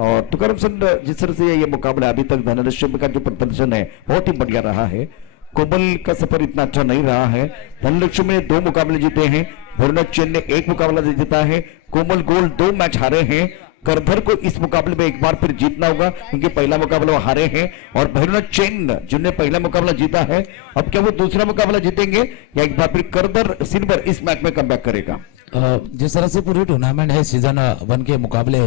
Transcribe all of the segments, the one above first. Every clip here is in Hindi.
और तुकाराम सिंह, जिस तरह से ये मुकाबला अभी तक धनलक्ष्मी का जो प्रदर्शन है बहुत ही बढ़िया रहा है। कोमल का सफर इतना अच्छा नहीं रहा है। धनलक्ष्मी ने 2 मुकाबले जीते हैं, भैरवनाथ चैन ने 1 मुकाबला जीता है, कोमल गोल्ड 2 मैच हारे हैं। करधर को इस मुकाबले में एक बार फिर जीतना होगा क्योंकि पहला मुकाबला वो हारे हैं। और भैरवनाथ चैन जिन्होंने पहला मुकाबला जीता है, अब क्या वो दूसरा मुकाबला जीतेंगे या एक बार फिर करधर सिल्वर इस मैच में कमबैक करेगा? जिस तरह से पूरी टूर्नामेंट है सीजन 1 के मुकाबले,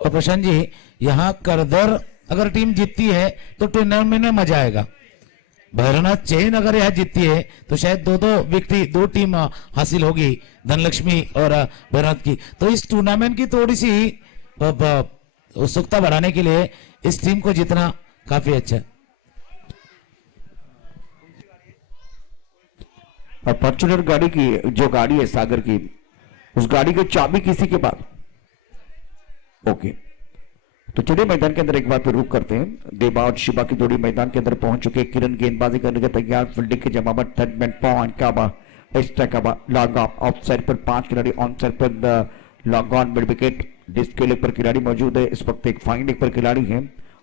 और प्रशांत जी यहाँ करधर अगर टीम जीतती है तो टूर्नामेंट में मजा आएगा। भैरवनाथ चैन अगर यहाँ जीतती है तो शायद 2-2 विक्ट्री 2 टीम हासिल होगी, धनलक्ष्मी और भैरवनाथ की। तो इस टूर्नामेंट की थोड़ी सी उत्सुकता बढ़ाने के लिए इस टीम को जीतना काफी अच्छा है। और फॉर्च्यूनर गाड़ी की जो गाड़ी है सागर की, उस गाड़ी की चाबी किसी के पास? ओके, तो चलिए मैदान के अंदर एक बार फिर रुक करते हैं। देवा और शिवा की जोड़ी मैदान के अंदर पहुंच चुके। किरण गेंदबाजी करने के तैयार, फील्डिंग के जमावट, third man point cover, extra cover, long off side पर 5 खिलाड़ी, ऑन साइड पर लॉग ऑन, मिड विकेट, डिस्क लेग पर खिलाड़ी मौजूद है। इस वक्त एक फाइन लेग पर खिलाड़ी है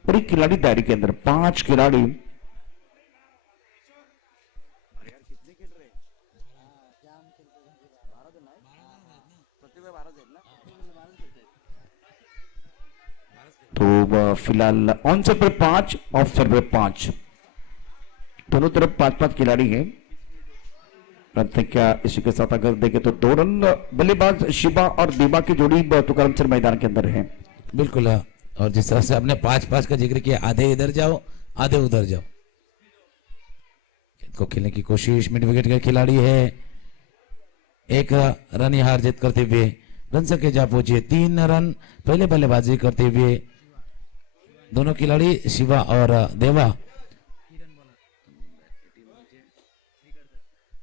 और एक खिलाड़ी दायरे के अंदर 5 खिलाड़ी। तो फिलहाल ऑन साइड पर 5, ऑफ साइड पर 5, दोनों तरफ 5-5 खिलाड़ी हैं। क्या इसी के साथ अगर देखें तो 2 रन बल्लेबाज शिवा और देवा की जोड़ी तुकाराम सिंह मैदान के अंदर है। बिल्कुल, और जिस तरह से आपने 5-5 का जिक्र किया, आधे इधर जाओ आधे उधर जाओ, को खेलने की कोशिश। मिड विकेट का खिलाड़ी है, 1 रन ही हार जीत करते हुए रन संख्या जा पहुंचे 3 रन पहले बल्लेबाजी करते हुए दोनों खिलाड़ी शिवा और देवा।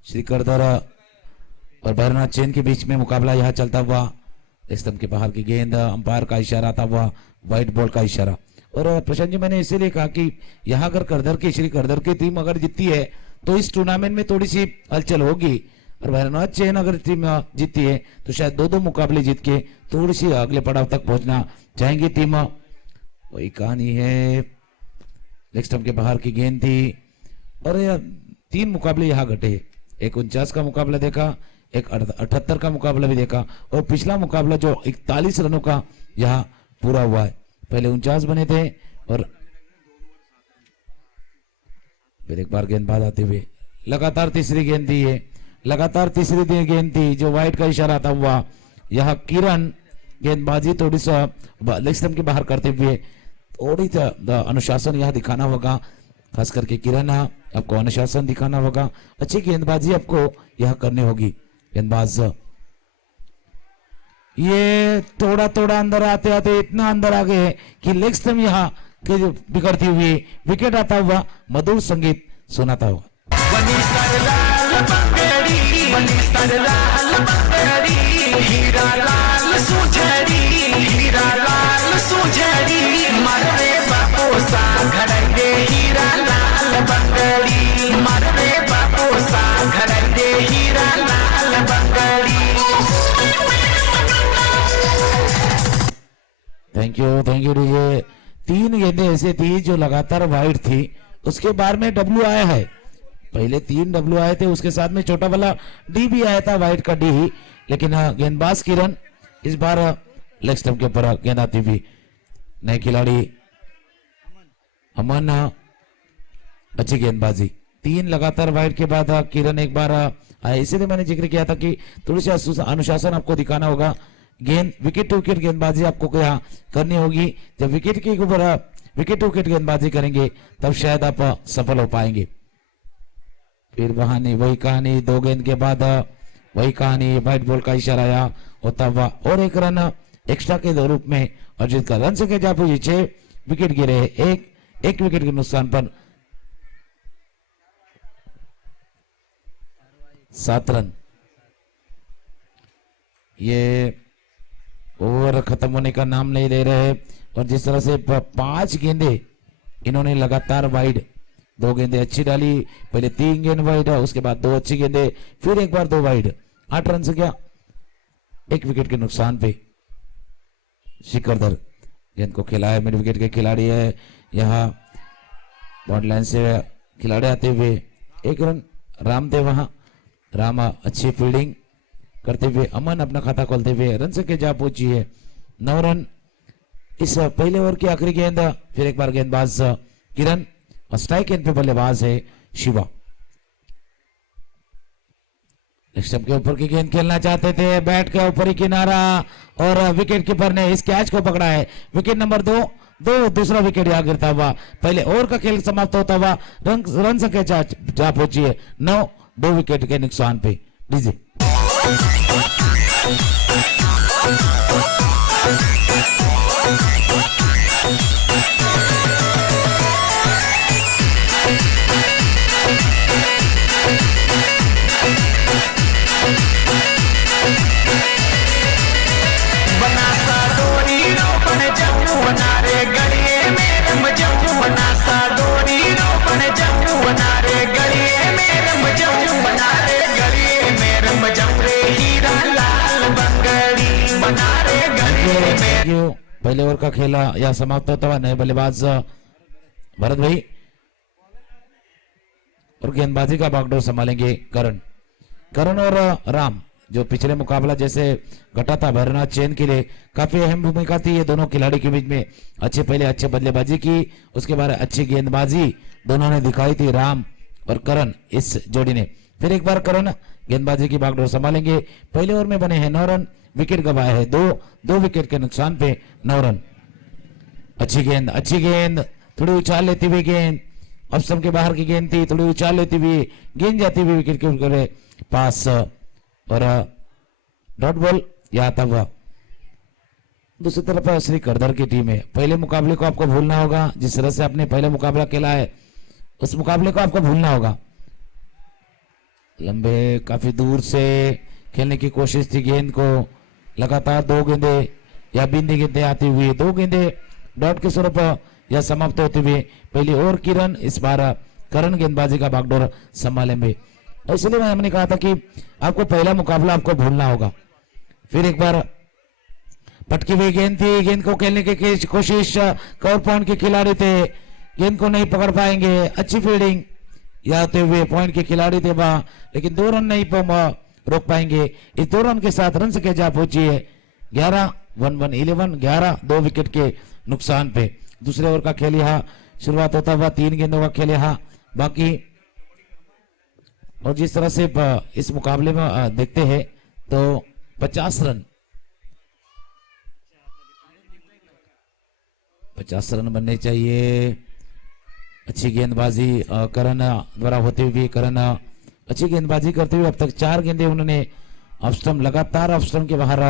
श्रीकरधर और भैरवनाथ चैन के बीच में मुकाबला यहां चलता हुआ, स्तंभ के बाहर की गेंद, अंपायर का इशारा आता हुआ, व्हाइट बॉल का इशारा। और प्रशांत जी, मैंने इसीलिए कहा कि यहां अगर करधर की श्रीकरधर की टीम अगर जीतती है तो इस टूर्नामेंट में थोड़ी सी हलचल होगी, और भैरवनाथ चैन अगर टीम जीतती है तो शायद 2-2 मुकाबले जीत के थोड़ी सी अगले पड़ाव तक पहुंचना चाहेंगी टीम। वही कहानी है, लेग स्टंप के बाहर की गेंद थी और 3 मुकाबले यहाँ घटे। एक 49 का मुकाबला देखा, एक 78 का मुकाबला भी देखा, और पिछला मुकाबला जो 41 रनों का यहाँ पूरा हुआ है। पहले 49 बने थे और फिर एक बार गेंदबाज आते हुए लगातार तीसरी गेंद दी है, लगातार तीसरी गेंद थी जो व्हाइट का इशारा आता हुआ। यहाँ किरण गेंदबाजी थोड़ी सा लेग स्टंप के बाहर करते हुए थोड़ी अनुशासन यहाँ दिखाना होगा, खास करके किरण आपको अनुशासन दिखाना होगा, अच्छी गेंदबाजी आपको यह करनी होगी। गेंदबाज ये थोड़ा थोड़ा अंदर आते आते इतना अंदर आ गए कि लेग स्टंप यहाँ बिगड़ती हुई विकेट आता हुआ मधुर संगीत सुनाता हुआ। Thank you DJ. 3 गेंदें ऐसे थी जो लगातार वाइड थी, उसके बाद में डब्ल्यू आया है। पहले 3 डब्ल्यू आए थे, उसके साथ में छोटा वाला डी भी आया था, वाइड का डी ही। लेकिन गेंदबाज किरण इस बार लेग स्टंप के ऊपर गेंद आती हुई। नए खिलाड़ी अमन, अच्छी गेंदबाजी। 3 लगातार वाइड के बाद किरण एक बार आए, इसीलिए मैंने जिक्र किया था कि थोड़ी सी अनुशासन आपको दिखाना होगा। गेंद विकेट टू विकेट गेंदबाजी आपको यहाँ करनी होगी। जब विकेट के ऊपर विकेट टू विकेट गेंदबाजी करेंगे तब शायद आप सफल हो पाएंगे। फिर वही कहानी 2 गेंद के बाद वही कहानी, व्हाइट बॉल का इशारा आया होता हुआ और 1 रन एक्स्ट्रा के रूप में अर्जित का। रन संख्या जा पहुंची 6 विकेट गिरे, एक विकेट के नुकसान पर 7 रन। ये ओवर खत्म होने का नाम नहीं ले रहे, और जिस तरह से 5 गेंदे इन्होंने लगातार वाइड, 2 गेंदे अच्छी डाली, पहले 3 गेंद वाइड, उसके बाद 2 अच्छी गेंदे, फिर एक बार 2 वाइड। 8 रन से क्या 1 विकेट के नुकसान पे शिखरधर गेंद को खेला है, मिड विकेट के खिलाड़ी है, यहाँ बॉर्डर लाइन से खिलाड़ी आते हुए 1 रन राम थे वहां। राम अच्छी फील्डिंग करते हुए अमन अपना खाता खोलते हुए रन संख्या जा पहुंची है 9 रन। इस पहले ओवर की आखिरी गेंद, फिर एक बार गेंदबाज किरण और स्ट्राइक एंड पे बल्लेबाज है शिवा। स्टंप के ऊपर की गेंद खेलना चाहते थे, बैट के ऊपर ही किनारा और विकेट कीपर ने इस कैच को पकड़ा है। विकेट नंबर 2, दूसरा विकेट यहाँ गिरता हुआ पहले ओवर का खेल समाप्त होता हुआ रन संख्या जा पहुंची है 9, 2 विकेट के नुकसान पे। डीजे पहले ओवर का खेला या समाप्त होता हुआ नए बल्लेबाज भरत भाई और गेंदबाजी का बागडोर संभालेंगे करण और राम। जो पिछले मुकाबला जैसे घटा था भैरवनाथ चैन के लिए काफी अहम भूमिका थी ये दोनों खिलाड़ी के बीच में। अच्छे बल्लेबाजी की, उसके बाद अच्छी गेंदबाजी दोनों ने दिखाई थी राम और करण इस जोड़ी ने। फिर एक बार करण गेंदबाजी की बागडोर संभालेंगे। पहले ओवर में बने हैं 9 रन, विकेट गवाए है 2 विकेट के नुकसान पे 9 रन। अच्छी गेंद थोड़ी उछाल लेती हुई गेंद, ऑफ स्टंप के बाहर की गेंद थी, थोड़ी उछाल लेती हुई गेंद जाती हुई विकेट के ऊपर पास और डॉट बॉल या आता हुआ। दूसरी तरफ श्री करदर की टीम है। पहले मुकाबले को आपको भूलना होगा, जिस तरह से आपने पहले मुकाबला खेला है उस मुकाबले को आपको भूलना होगा। लंबे काफी दूर से खेलने की कोशिश थी, गेंद को लगातार 2 गेंदे या बिंदी गेंदे आती हुई 2 गेंदे डॉट के स्वरूप या समाप्त होते हुए पहली ओवर किरण, इस बार करण गेंदबाजी का बागडोर संभालेंगे। इसलिए हमने कहा था कि आपको पहला मुकाबला आपको भूलना होगा। फिर एक बार पटकी हुई गेंद थी, गेंद को खेलने की कोशिश कवर पॉइंट के खिलाड़ी थे, गेंद को नहीं पकड़ पाएंगे। अच्छी फील्डिंग आते हुए पॉइंट के खिलाड़ी थे वहां, लेकिन 2 रन नहीं रोक पाएंगे। इस 2 रन के साथ रन संख्या जा पहुंची है 11, 11, 2 विकेट के नुकसान पे। दूसरे ओवर का खेल यहाँ शुरुआत होता हुआ 3 गेंदों का खेल यहाँ बाकी। और जिस तरह से इस मुकाबले में देखते हैं तो 50 रन बनने चाहिए। अच्छी गेंदबाजी करण द्वारा होते हुए, करण अच्छी गेंदबाजी करते हुए अब तक 4 गेंदें उन्होंने ऑफ स्टंप लगातार ऑफ स्टंप के बाहर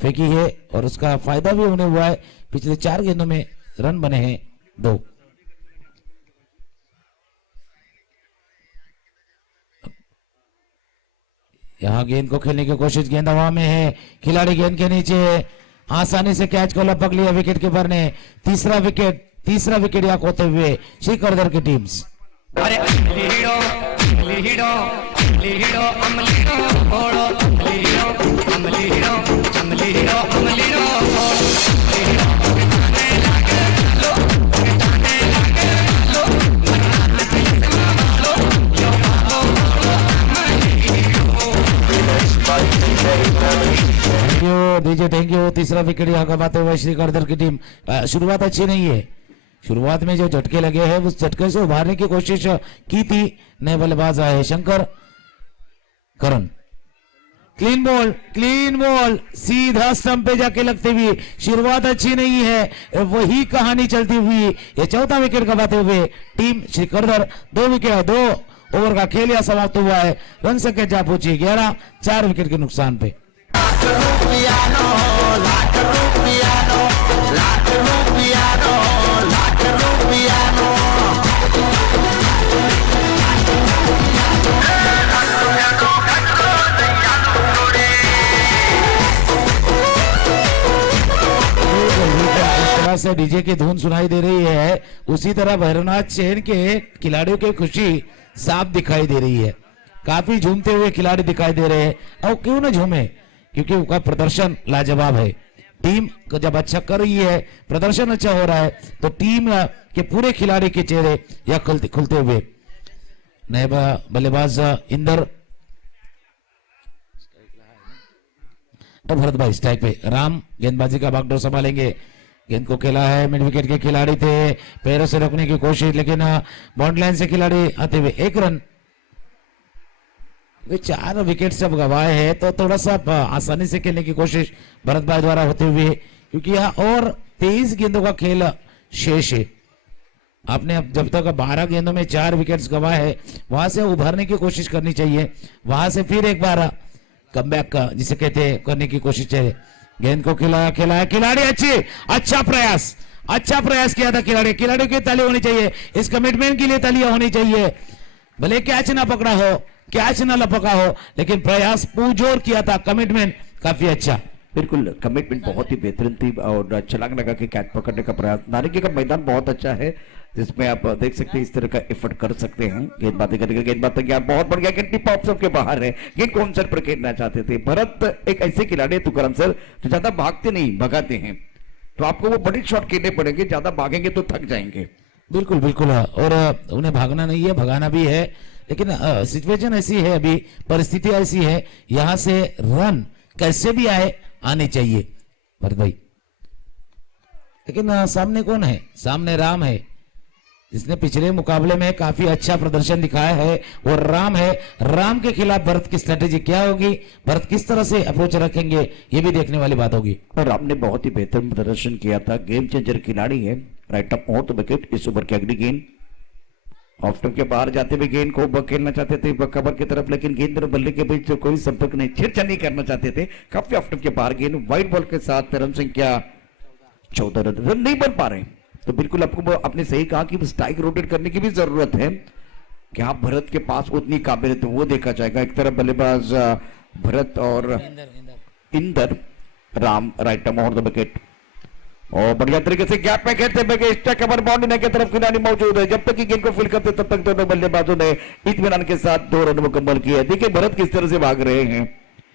फेंकी है और उसका फायदा भी उन्हें हुआ है। पिछले 4 गेंदों में रन बने हैं 2। यहां गेंद को खेलने की कोशिश, गेंद हवा में है, खिलाड़ी गेंद के नीचे आसानी से कैच को लपक लिया विकेट कीपर ने। तीसरा विकेट यहाँ खोते हुए श्री करदर की टीम्स। DJ thank you. तीसरा विकेट यहाँ गवाते हुए श्री करदर की टीम। शुरुआत अच्छी नहीं है, शुरुआत में जो झटके लगे हैं उस झटके से उभारने की कोशिश की थी। नए बल्लेबाज आए शंकर, करण, क्लीन बॉल सीधा स्टंप पे जाके लगते हुए शुरुआत अच्छी नहीं है, वही कहानी चलती हुई ये चौथा विकेट गवाते हुए टीम श्री करदर 2 विकेट 2 ओवर का खेल या समाप्त हुआ है। रन संख्या जा पहुंची 11, 4 विकेट के नुकसान पे। से डीजे की धुन सुनाई दे रही है, उसी तरह भैरवनाथ चैन के खिलाड़ियों की खुशी साफ दिखाई दे रही है। काफी झूमते हुए खिलाड़ी दिखाई दे रहे हैं और क्यों ना झूमे, क्योंकि उनका प्रदर्शन लाजवाब है। टीम को जब अच्छा कर रही है, प्रदर्शन अच्छा हो रहा है, तो टीम के पूरे खिलाड़ी के चेहरे या खुलते हुए। नए बल्लेबाज इंदर तो भरत भाई स्ट्राइक पे, राम गेंदबाजी का बागडोर संभालेंगे। गेंद को खेला है, मिड विकेट के खिलाड़ी थे, पैरों से रोकने की कोशिश, लेकिन बाउंड्री लाइन से खिलाड़ी आते हुए 1 रन। वे 4 विकेट जब गवाए हैं तो थोड़ा सा आसानी से खेलने की कोशिश भरत भाई द्वारा होते हुए, क्योंकि यहाँ और 23 गेंदों का खेल शेष है। आपने अब जब तक 12 गेंदों में 4 विकेट्स गवाए हैं, वहां से उभरने की कोशिश करनी चाहिए, वहां से फिर एक बार कमबैक जिसे कहते हैं करने की कोशिश चाहिए। गेंद को खिलाया खिलाड़ी, अच्छा प्रयास किया था खिलाड़ी की ताली होनी चाहिए, इस कमिटमेंट के लिए तालियां होनी चाहिए। भले कैच ना पकड़ा हो, कैच ना लपका हो, लेकिन प्रयास पुरजोर किया था, कमिटमेंट काफी अच्छा। बिल्कुल कमिटमेंट बहुत ही बेहतरीन थी और छलांग लगा के कैच पकड़ने का प्रयास। नारंगी का मैदान बहुत अच्छा है जिसमें आप देख सकते हैं इस तरह का एफर्ट कर सकते हैं। गेंदबाजी करके गेंदबाज तैयार, बहुत बढ़िया गेंद, टिप ऑफ सबके बाहर है। गेंद को सर पर खेलना चाहते थे। भरत एक ऐसे खिलाड़ी है तुकाराम सर जो ज्यादा भागते नहीं, भगाते हैं, तो आपको वो बड़े शॉट खेलने पड़ेंगे, ज्यादा भागेंगे तो थक जाएंगे। बिल्कुल बिल्कुल, और उन्हें भागना नहीं है, भगाना भी है, लेकिन सिचुएशन ऐसी है, अभी परिस्थिति ऐसी है, यहां से रन कैसे भी आने चाहिए भरत भाई। लेकिन सामने कौन है? सामने राम है, जिसने पिछले मुकाबले में काफी अच्छा प्रदर्शन दिखाया है, और राम है। राम के खिलाफ भरत की स्ट्रेटेजी क्या होगी, भरत किस तरह से अप्रोच रखेंगे, ये भी देखने वाली बात होगी। और राम ने बहुत ही बेहतर प्रदर्शन किया था, गेम चेंजर खिलाड़ी है। राइट अप और तो विकेट, इस ओवर की अगली गेंद ऑफ स्टंप के बाहर जाते हुए गेंद को खेलना चाहते थे कवर की तरफ, लेकिन गेंद और बल्ले के बीच कोई संपर्क नहीं, छेड़छाड़ नहीं करना चाहते थे। काफी ऑफ स्टंप के बाहर गेंद, वाइड बॉल के साथ रन संख्या 14 रन नहीं बन पा रहे। तो बिल्कुल आपको आपने सही कहा कि स्ट्राइक रोटेट करने की भी जरूरत है। क्या भरत के पास उतनी काबिलियत तो वो देखा जाएगा। एक तरफ बल्लेबाज भरत और इंदर, राम राइट आर्म और द विकेट, और बढ़िया तरीके से गैप में खेलते हुए स्ट्राइक कवर बाउंड्री की तरफ खिलाड़ी मौजूद है। जब तक कि गेंद को फील करते तब तक दोनों बल्लेबाजों ने इत्मीनान के साथ 2 रन मुकम्मल किए। देखिए भरत किस तरह से भाग रहे हैं,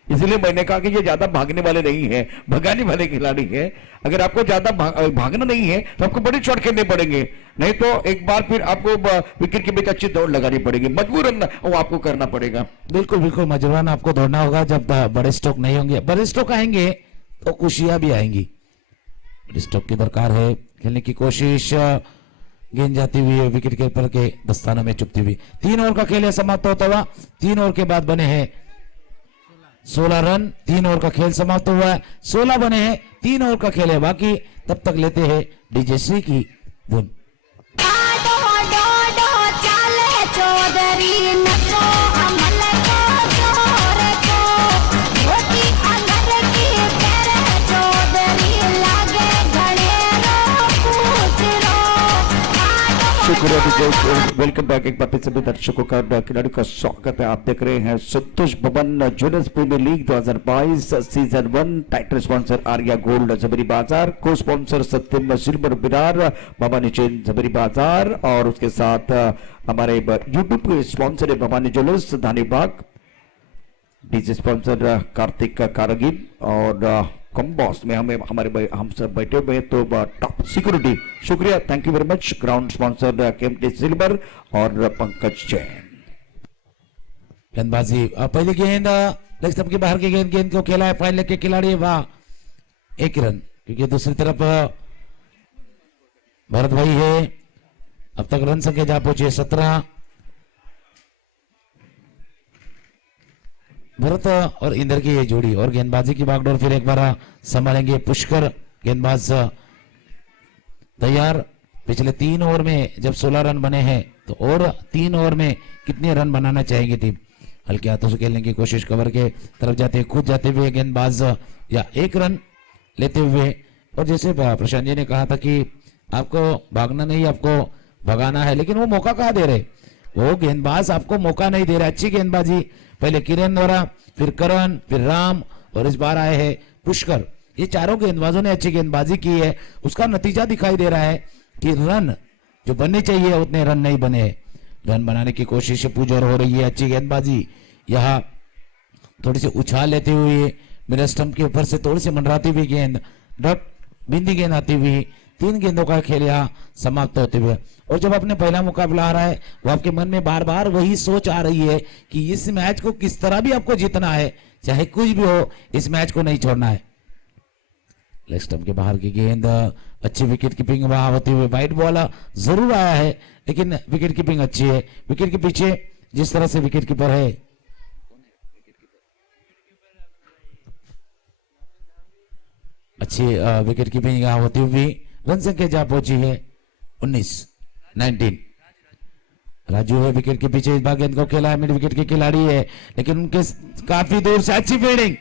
इसलिए मैंने कहा कि ये ज्यादा भागने वाले नहीं है, भगाने वाले खिलाड़ी है। अगर आपको ज्यादा भागना नहीं है तो आपको बड़ी शॉट खेलने पड़ेंगे, नहीं तो एक बार फिर आपको विकेट के बीच अच्छी दौड़ लगानी पड़ेगी, मजबूरन वो आपको करना पड़ेगा। बिल्कुल बिल्कुल, मजबूरन आपको दौड़ना होगा। जब बड़े स्ट्रोक नहीं होंगे, बड़े स्ट्रोक आएंगे तो खुशियां भी आएंगी। बड़े स्ट्रोक की दरकार है, खेलने की कोशिश, गेंद जाती हुई विकेट कीपर के दस्तानों में चुपती हुई। 3 ओवर का खेल समाप्त होता हुआ, 3 ओवर के बाद बने हैं 16 रन। 3 ओवर का खेल समाप्त हुआ है, 16 बने हैं, 3 ओवर का खेल है बाकी। तब तक लेते हैं डीजे श्री की धुन। शुक्रिया, वेलकम बैक। एक बार फिर सभी दर्शकों का खिलाड़ियों का स्वागत है। आप देख रहे हैं Santosh Bhavan jewellers premier league 2022 season 1। Title sponsor Arya gold जबरी बाजार, को स्पॉन्सर सत्यम सिल्वर बिरार, भवानी चेन जबरी बाजार, और उसके साथ हमारे यूट्यूब के स्पॉन्सर है Bhavani jewellers Dhanibag, DJ sponsor Kartik Kargil, और कॉम्बॉस में हम सब बैठे हुए हैं तो टॉप सिक्योरिटी। शुक्रिया, thank you very much. Ground sponsor Kempty silver और पंकज जैन। गेंदबाजी, पहली गेंद लेग स्टंप के बाहर की गेंद को खेला है फाइन लेग के खिलाड़ी, वाह 1 रन। क्योंकि दूसरी तरफ भरत भाई है, अब तक रन संख्या जा पहुंची 17। भरत और इंदर की ये जोड़ी, और गेंदबाजी की बागडोर फिर एक बार संभालेंगे पुष्कर। गेंदबाज तैयार। पिछले 3 ओवर में जब 16 रन बने हैं, तो और 3 ओवर में कितने रन बनाना चाहेंगे टीम। हल्के हाथों से खेलने की कोशिश, कवर के तरफ जाते खुद जाते हुए गेंदबाज या 1 रन लेते हुए। और जैसे प्रशांत जी ने कहा था कि आपको भागना नहीं, आपको भगाना है, लेकिन वो मौका कहाँ दे रहे, वो गेंदबाज आपको मौका नहीं दे रहा। अच्छी गेंदबाजी पहले किरण द्वारा, फिर करण, फिर राम, और इस बार आए हैं पुष्कर। ये चारों गेंदबाजों ने अच्छी गेंदबाजी की है, उसका नतीजा दिखाई दे रहा है कि रन जो बनने चाहिए उतने रन नहीं बने। रन बनाने की कोशिश पुरजोर हो रही है, अच्छी गेंदबाजी। यहाँ थोड़ी सी उछाल लेते हुए मिड स्टंप के ऊपर से थोड़ी सी मंडराती हुई गेंद, डॉट बिंदी गेंद आती हुई 3 गेंदों का खेल यहाँ समाप्त होते हुए। और जब अपने पहला मुकाबला आ रहा है वो आपके मन में बार बार वही सोच आ रही है कि इस मैच को किस तरह भी आपको जीतना है, चाहे कुछ भी हो, इस मैच को नहीं छोड़ना है। लेग स्टंप के बाहर की गेंद, अच्छी विकेट कीपिंग वहां होती हुई, वाइट बॉल जरूर आया है लेकिन विकेट कीपिंग अच्छी है। विकेट के पीछे जिस तरह से विकेट कीपर है, अच्छी विकेट कीपिंग यहाँ होती हुई रन संख्या जहां पहुंची है 19 राजू है विकेट के पीछे, इस बार गेंद को खेला है, मिड विकेट के खिलाड़ी है लेकिन उनके काफी दूर से अच्छी फील्डिंग,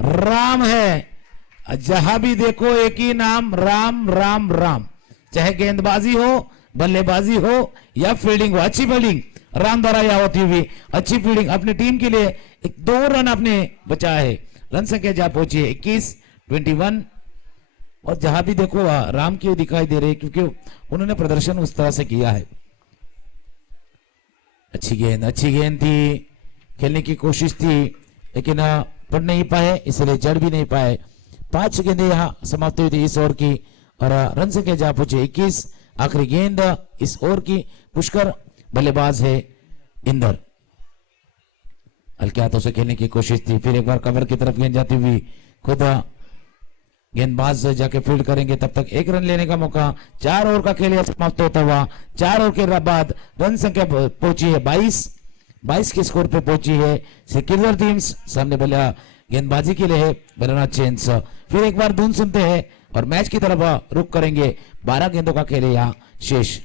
राम है, जहां भी देखो एक ही नाम, राम राम राम। चाहे गेंदबाजी हो, बल्लेबाजी हो या फील्डिंग हो, अच्छी फील्डिंग राम द्वारा यह होती हुई, अच्छी फील्डिंग अपनी टीम के लिए 2 रन आपने बचाया है। रन संख्या जहां पहुंची है 21 और जहां भी देखो राम क्यों दिखाई दे रहे हैं, क्योंकि उन्होंने प्रदर्शन उस तरह से किया है। अच्छी गेंद थी, खेलने की कोशिश थी लेकिन पढ़ नहीं पाए, इसलिए जड़ भी नहीं पाए। 5 गेंदें यहां समाप्त हुई थी इस ओवर की और रन संख्या जहां पहुंचे 21। आखिरी गेंद इस ओवर की, पुष्कर बल्लेबाज है इंदर, हल्के हाथों से खेलने की कोशिश थी, फिर एक बार कवर की तरफ गेंद जाती हुई, खुद गेंदबाज जाके फील्ड करेंगे, तब तक 1 रन लेने का मौका। 4 ओवर का खेल समाप्त होता हुआ, 4 ओवर के बाद रन संख्या पहुंची है 22 के स्कोर पे पहुंची है। सिकंदर टीम्स सामने बल्ला गेंदबाजी के लिए है बर्नार्ड चेन्स। फिर एक बार धुन सुनते हैं और मैच की तरफ रुख करेंगे। 12 गेंदों का खेल है यहाँ शेष।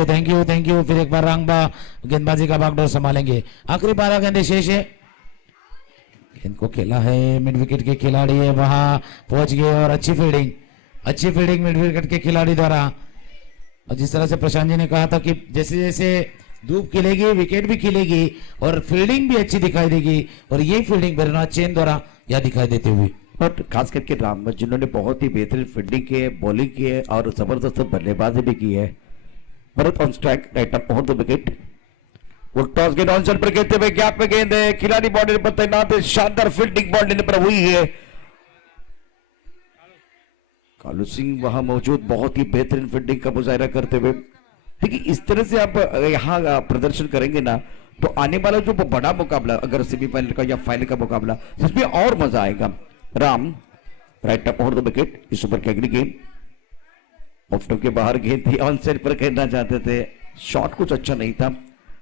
Thank you. फिर एक बार रंगबा गेंदबाजी का बागडोर संभालेंगे। आखिरी 12 गेंदे शेष है। गेंद को खेला है, मिड विकेट के खिलाड़ी है वहां पहुंच गए और अच्छी फील्डिंग मिड विकेट के खिलाड़ी द्वारा। और जिस तरह से प्रशांत जी ने कहा था कि जैसे जैसे धूप खिलेगी विकेट भी खिलेगी और फील्डिंग भी अच्छी दिखाई देगी, और ये फील्डिंग बर्नार्ड चेन द्वारा यह दिखाई देते हुए। और खास करके राम जिन्होंने बहुत ही बेहतरीन फील्डिंग की है, बॉलिंग की है और जबरदस्त बल्लेबाजी भी की है। Bharat on strike, right up on the wicket. वो टॉस गेंद ऑन पर खेलते हुए गैप में गेंद है, खिलाड़ी बाउंड्री पर तैनात है, शानदार फील्डिंग बाउंड्री पर हुई है। कालू सिंह वहां मौजूद, बहुत ही बेहतरीन फील्डिंग का मुजाहिरा करते हुए। देखिए इस तरह से आप यहाँ प्रदर्शन करेंगे ना तो आने वाला जो बड़ा मुकाबला, अगर सेमीफाइनल का या फाइनल का मुकाबला, इसमें और मजा आएगा। Ram right up on the wicket, इस ओवर की अगली गेंद ऑफ स्टंप के बाहर गेंद थी, ऑन साइड पर खेलना चाहते थे, शॉट कुछ अच्छा नहीं था।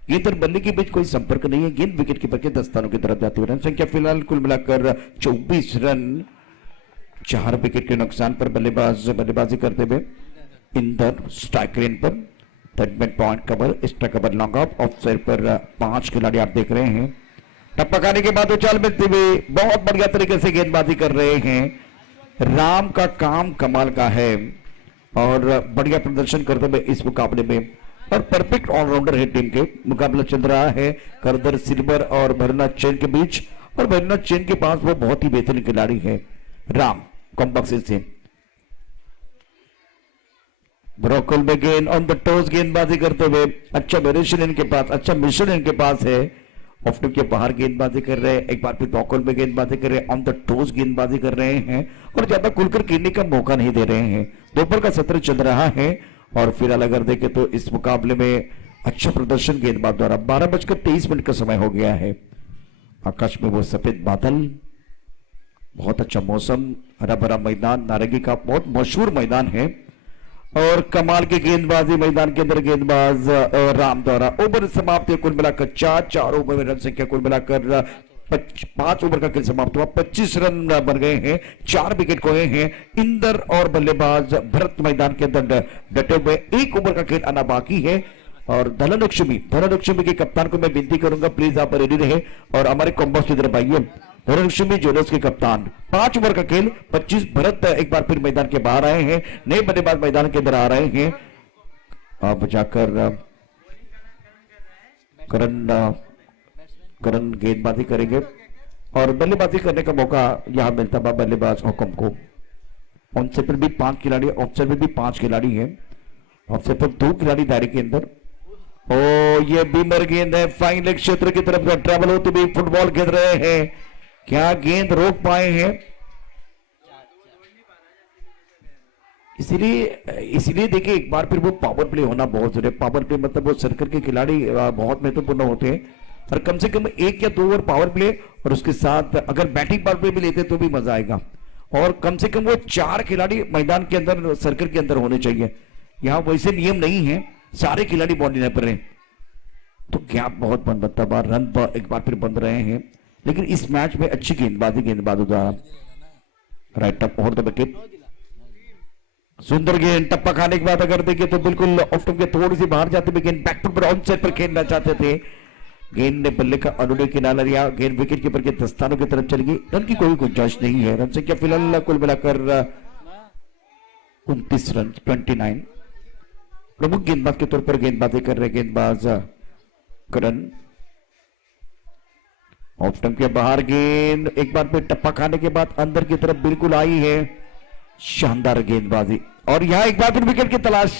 गेंद और बल्ले के बीच कोई संपर्क नहीं है, गेंद विकेट कीपर के दस्तानों की तरफ जाती हुई। रन संख्या फिलहाल कुल मिलाकर 24 रन, 4 विकेट के नुकसान पर बल्लेबाजी करते हुए इंदर स्ट्राइक रेन पर। Third man point cover, extra cover long off side पर 5 खिलाड़ी आप देख रहे हैं। टपकाने के बाद उछाल मिलते हुए बहुत बढ़िया तरीके से गेंदबाजी कर रहे हैं। राम का काम कमाल का है और बढ़िया प्रदर्शन करते हुए इस मुकाबले में, और परफेक्ट ऑलराउंडर है टीम के। मुकाबला चल रहा है करदर सिल्वर और बर्नार्ड चेन के बीच, और बर्नार्ड चेन के पास वो बहुत ही बेहतरीन खिलाड़ी है राम कॉम्बक्स से। ब्रोकल में गेंद ऑन द टोस गेंदबाजी करते हुए, अच्छा वेरिएशन इनके पास, अच्छा मिशन इनके पास है। ऑफ के बाहर गेंदबाजी कर रहे हैं, एक बार फिर ब्रोकल में गेंदबाजी कर रहे हैं, ऑन द टोस गेंदबाजी कर रहे हैं और ज्यादा खुलकर खेलने का मौका नहीं दे रहे हैं। दोपहर का सत्र चल रहा है और फिलहाल अगर देखें तो इस मुकाबले में अच्छा प्रदर्शन गेंदबाज द्वारा। 12:23 का समय हो गया है। आकाश में वो सफेद बादल, बहुत अच्छा मौसम, हरा भरा मैदान, नारंगी का बहुत मशहूर मैदान है और कमाल की गेंदबाजी मैदान के अंदर गेंदबाज राम द्वारा। ओवर समाप्त है कुल मिलाकर 4 ओवर में रन संख्या कुल मिलाकर 5 ओवर का खेल समाप्त हुआ, 25 रन बन गए हैं, 4 विकेट खोए हैं। इंदर और बल्लेबाज भरत मैदान के अंदर डटे हुए, 1 ओवर का खेल आना बाकी है। और धनलक्ष्मी के कप्तान को मैं विनती करूंगा प्लीज आप रेडी रहे और हमारे कॉम्बोस की तरफ आइए। धनलक्ष्मी ज्वेलर्स के कप्तान, 5 ओवर का खेल, 25। भरत एक बार फिर मैदान के बाहर आए हैं, नए बल्लेबाज मैदान के अंदर आ रहे हैं। अब जाकर करण गेंदबाजी करेंगे और बल्लेबाजी करने का मौका यहां मिलता है बल्लेबाज हुक्म को। ऑन साइड पर भी 5 खिलाड़ी, ऑफ साइड पर भी 5 खिलाड़ी हैं। ऑफ साइड पर 2 खिलाड़ी दायरे के अंदर। ओ ये बीमर गेंद है, फाइन लेग क्षेत्र की तरफ ट्रैवल होते हुए फुटबॉल खेल रहे हैं, क्या गेंद रोक पाए हैं? इसीलिए देखिए एक बार फिर वो पावर प्ले होना बहुत जरूरी है। पावर प्ले मतलब वो सर्कल के खिलाड़ी बहुत महत्वपूर्ण होते हैं, और कम से कम 1 या 2 ओवर पावर प्ले, और उसके साथ अगर बैटिंग पावर प्ले भी लेते तो भी मजा आएगा। और कम से कम वो 4 खिलाड़ी मैदान के अंदर, सर्कल के अंदर होने चाहिए। यहां वैसे नियम नहीं है, सारे खिलाड़ी बाउंड्री लाइन पर रहे, तो गैप बहुत बन बनता है, रन एक बार फिर बन रहे हैं। लेकिन इस मैच में अच्छी गेंदबाजों द्वारा राइट टप और द विकेट, सुंदर गेंद, टप्पा खाने के बाद अगर देखिए तो बिल्कुल ऑफ टॉप के थोड़ी सी बाहर जाते हुए गेंद बैकफुट पर ऑन साइड पर खेलना चाहते थे, गेंद ने बल्ले का अनुदेश किनारा लिया, गेंद विकेट कीपर के दस्तानों की तरफ चली गई। रन की कोई गुंजाइश नहीं है। रन संख्या फिलहाल कुल मिलाकर 29 रन 29। प्रमुख गेंदबाज के तौर पर गेंदबाजी कर रहे गेंदबाज करण। ऑफ स्टंप के बाहर गेंद एक बार फिर टप्पा खाने के बाद अंदर की तरफ बिल्कुल आई है, शानदार गेंदबाजी। और यहां एक बार फिर विकेट की तलाश,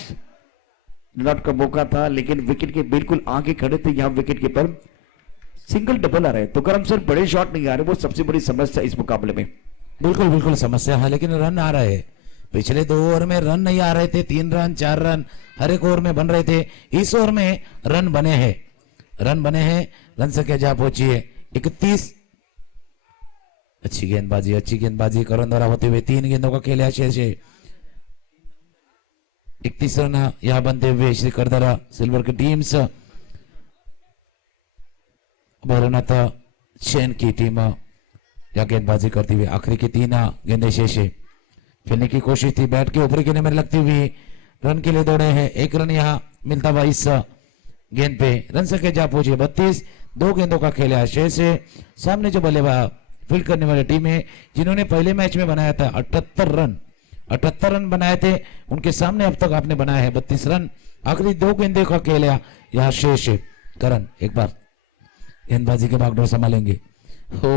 नॉट का मौका था लेकिन विकेट के बिल्कुल आगे खड़े थे। यहां विकेट कीपर सिंगल डबल आ रहे, तो करम सर बड़े शॉट नहीं आ रहे, वो सबसे बड़ी समस्या इस मुकाबले में। बिल्कुल बिल्कुल समस्या है, लेकिन रन आ रहे हैं। पिछले 2 ओवर में रन नहीं आ रहे थे, 3 रन 4 रन हर एक ओवर में बन रहे थे। इस ओवर में रन बने हैं, रन संख्या जा पहुंची है 31। अच्छी गेंदबाजी करण द्वारा होते हुए 3 गेंदों का खेल शेष है। 31 रन यहां बनते हुए श्री करदरा सिल्वर की टीम्स, भैरवनाथ चैन की टीम यह गेंदबाजी करती हुई आखिरी की 3 गेंदें शेष है। खेलने की कोशिश थी, बैट के ऊपरी किनारे में लगती हुई रन के लिए दौड़े हैं। 1 रन यहां मिलता हुआ इस गेंद पे। रन संख्या जा पहुंची 32। 2 गेंदों का खेल शेष है। सामने जो बल्लेबाज फील्ड करने वाली टीम है, जिन्होंने पहले मैच में बनाया था 78 रन बनाए थे, उनके सामने अब तक आपने बनाया है 32 रन। आखिरी 2 गेंदों का खेल यहाँ शेष है। करण एक बार गेंदबाजी के बागडोर संभालेंगे। तो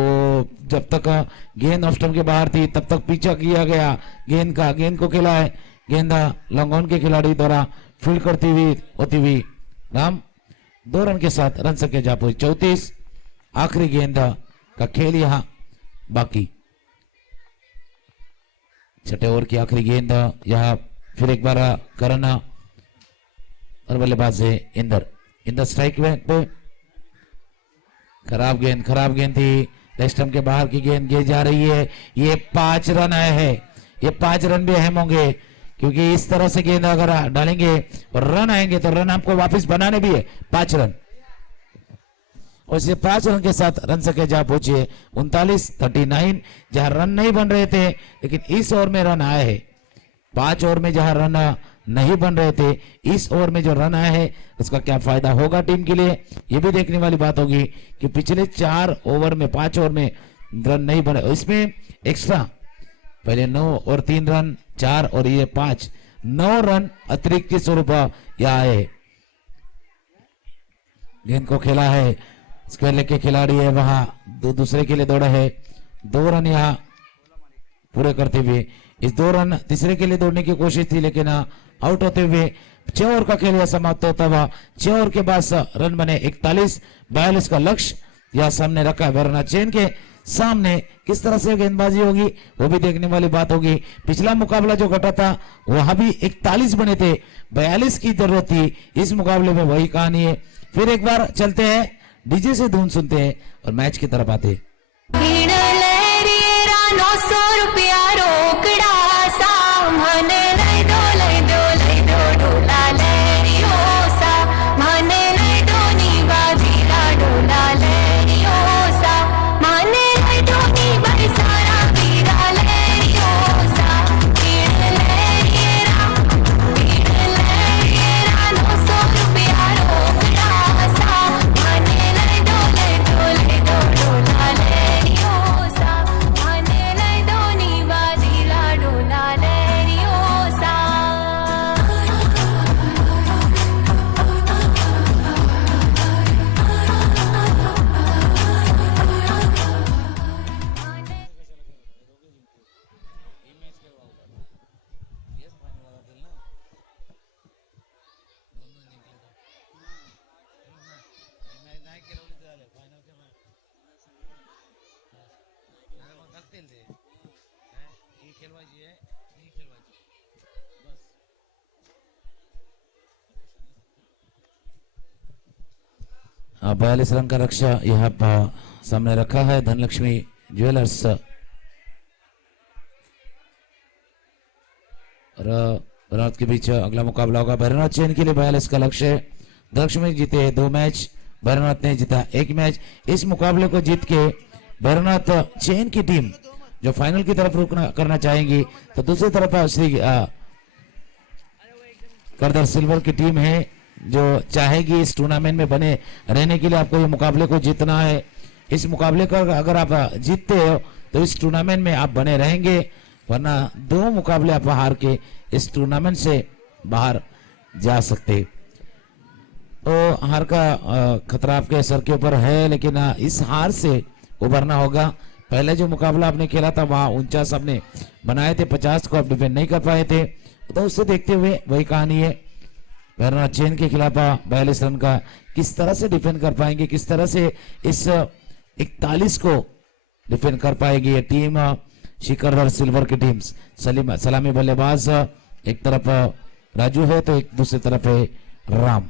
जब तक गेंद ऑफ स्टंप के बाहर थी तब तक पीछा किया गया गेंद को खेला है। गेंद लॉन्ग ऑन के खिलाड़ी द्वारा फील्ड करती हुई होती हुई राम 2 रन के साथ रन संख्या जा पहुंची 34। आखिरी गेंद का खेल यहाँ बाकी। 6ठे ओवर की आखिरी गेंद यहाँ फिर एक बार करण और बल्लेबाज है इंदर स्ट्राइक पे। खराब गेंद थी, लेग स्टंप के बाहर की गेंद जा रही है। ये 5 रन आए हैं, ये 5 रन भी अहम होंगे, क्योंकि इस तरह से गेंद अगर डालेंगे और रन आएंगे तो रन आपको वापस बनाने भी है 5 रन। और इसे 5 रन के साथ रन संख्या जा पहुंची है 39 जहां रन नहीं बन रहे थे, लेकिन इस ओवर में रन आए हैं। 5 ओवर में जहां रन नहीं बन रहे थे, इस ओवर में जो रन आए हैं उसका क्या फायदा होगा टीम के लिए, ये भी देखने वाली बात होगी कि पिछले 4 ओवर में 5 ओवर में रन नहीं बने, इसमें एक्स्ट्रा पहले 9 और 3 रन 4 और ये 5 9 रन अतिरिक्त के स्वरूप यह आए। गेंद को खेला है, स्क्वायर लेग के खिलाड़ी है वहां दूसरे के लिए दौड़ा है। 2 रन यहाँ पूरे करते हुए इस 2 रन तीसरे के लिए दौड़ने की कोशिश थी, लेकिन आउट होते हुए 6 ओवर का खेल समाप्त होता हुआ 6 ओवर के बाद रन बने 41-42 का लक्ष्य यह सामने रखा है। वरना चेन के सामने किस तरह से गेंदबाजी होगी वो भी देखने वाली बात होगी। पिछला मुकाबला जो घटा था वहां भी 41 बने थे, 42 की जरूरत थी। इस मुकाबले में वही कहानी है। फिर एक बार चलते हैं, डीजे से धुन सुनते हैं और मैच की तरफ आते हैं। 900 रुपया रोकड़ा सामने लय दो डोला लहरियो सा माने लय दो नी बाजीला डोला लहरियो सा माने लय दो नी बाई सारा वीरा लहरियो सा पीड़ लहरिया 900 रुपया रोकड़ा सा माने लय दो डोला लहरियो सा माने लय दो नी 42 रंग का रक्षा यहाँ सामने रखा है धनलक्ष्मी ज्वेलर्स। और भैरवनाथ के बीच अगला मुकाबला होगा। भैरवनाथ चैन के लिए 42 का लक्ष्य है। धनलक्ष्मी जीते 2 मैच, भैरवनाथ ने जीता 1 मैच। इस मुकाबले को जीत के भैरवनाथ चैन की टीम जो फाइनल की तरफ रुख करना चाहेंगी, तो दूसरी तरफ श्री करदर सिल्वर की टीम है जो चाहेगी इस टूर्नामेंट में बने रहने के लिए आपको ये मुकाबले को जीतना है। इस मुकाबले को अगर आप जीतते हो तो इस टूर्नामेंट में आप बने रहेंगे, वरना 2 मुकाबले आप हार के इस टूर्नामेंट से बाहर जा सकते। तो हार का खतरा आपके सर के ऊपर है, लेकिन इस हार से उभरना होगा। पहले जो मुकाबला आपने खेला था वहां 49 आपने बनाए थे, 50 को आप डिफेंड नहीं कर पाए थे, तो उससे देखते हुए वही कहानी है। भैरवनाथ चैन के खिलाफ 42 रन का किस तरह से डिफेंड कर पाएंगे, किस तरह से इस 41 को डिफेंड कर पाएगी ये टीम शिखर सिल्वर की टीम। सलामी बल्लेबाज एक तरफ राजू है तो एक दूसरी तरफ है राम।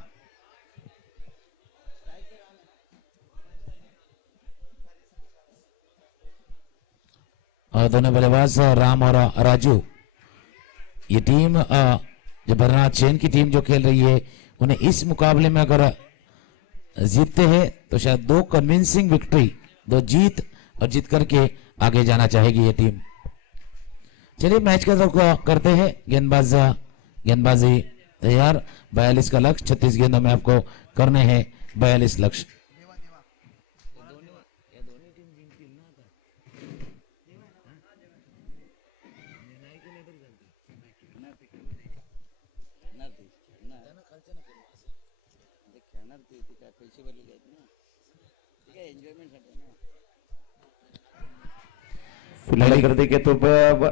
और दोनों बल्लेबाज राम और राजू, ये टीम जो भैरवनाथ चैन की टीम जो खेल रही है, उन्हें इस मुकाबले में अगर जीतते हैं तो शायद 2 कन्विंसिंग विक्ट्री, 2 जीत और जीत करके आगे जाना चाहेगी ये टीम। चलिए मैच का तो करते हैं। गेंदबाजी तैयार। 42 का लक्ष्य, 36 गेंदों में आपको करने हैं 42 लक्ष्य। फिलहाल कर देंगे तो